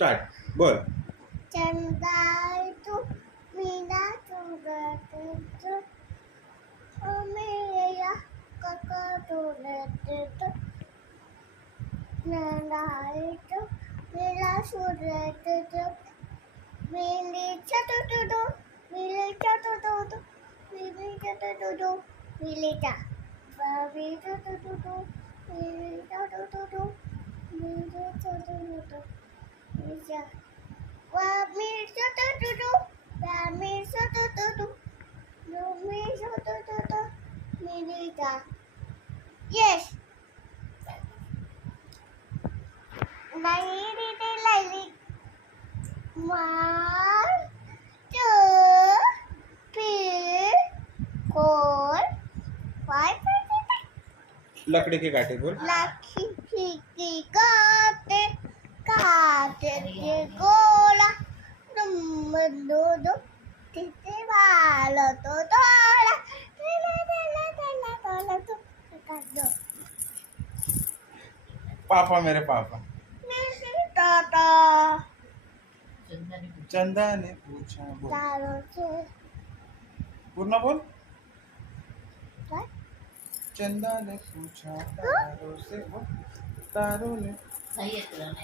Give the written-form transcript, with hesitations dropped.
Start बोल। चंदा तू मीना तू मेरा काका तू नंदा तू मेरा सूरज तू मेरे चतुर मेरे चतुर मेरे चतुर मेरे चा बाबी चतुर मेरे चतुर मेरे चतुर मेरे Mirza tutu, Mirza tutu, Mirza tutu, Mirza. Yes. Laili. 1, 2, 3, 4, 5. लकड़ी के कांटे बोल। लकड़ी के कांटे काटे के गोला दो तिते वालो तो तोड़ा तो काट दो। पापा मेरे पापा। टाटा चंदा ने पूछा बोल। तारों से पूर्ण बोल। what? चंदा ने पूछा तारों से बोल। तारों ने सही है